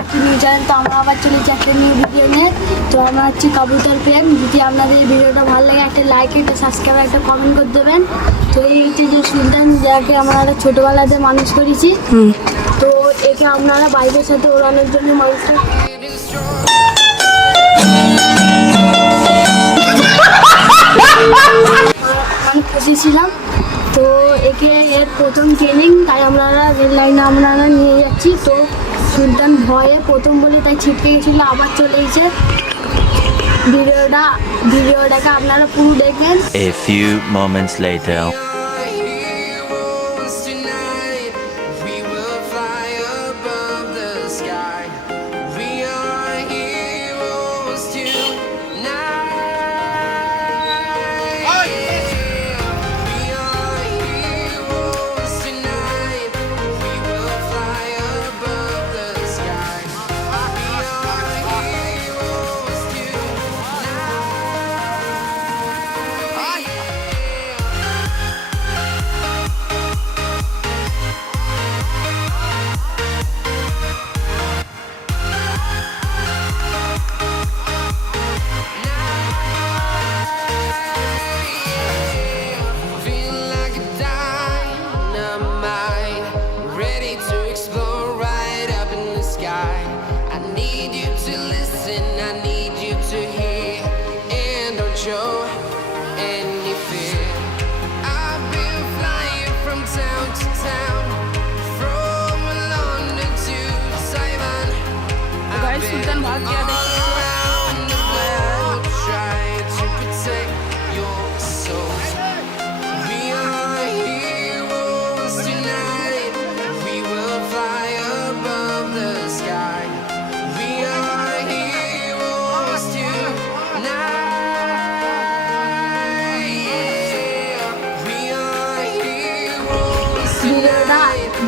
একটি new channel. তো আমরা আবার চলেছি একটা নিউ ভিডিও নিয়ে। তো আমরা হচ্ছি কাবুতর প্রেম। যদি আপনাদের এই ভিডিওটা ভালো লাগে একটা লাইক, একটা সাবস্ক্রাইব, একটা কমেন্ট করে দেবেন। তো এই হচ্ছে যে সুলতান, যাকে আমরা ছোটোবেলাতে মানুষ করেছি। তো একে আপনারা বাইকের সাথে ওড়ানোর জন্য মানুষকে আমি খুশি ছিলাম। তো একে এর প্রথম ট্রেনিং, তাই আমরা রেল লাইনে আপনারা নিয়ে যাচ্ছি। তো সুলতান ভয়ে প্রথম বলে তাই ছিটকে গেছিলো, আবার চলে এসেছে। ভিডিওটাকে আপনারা পুরো দেখবেন। A few moments later. सुल्तान भाग गया, देखिए।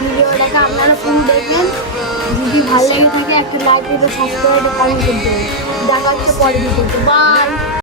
ভিডিওটাকে আপনারা পুরো দেখবেন। যদি ভালো লেগে থাকে একটা লাইক, একটা সাবস্ক্রাইব, একটা কমেন্ট করে দেবেন। দেখা হচ্ছে পরের ভিডিওতে। বাই।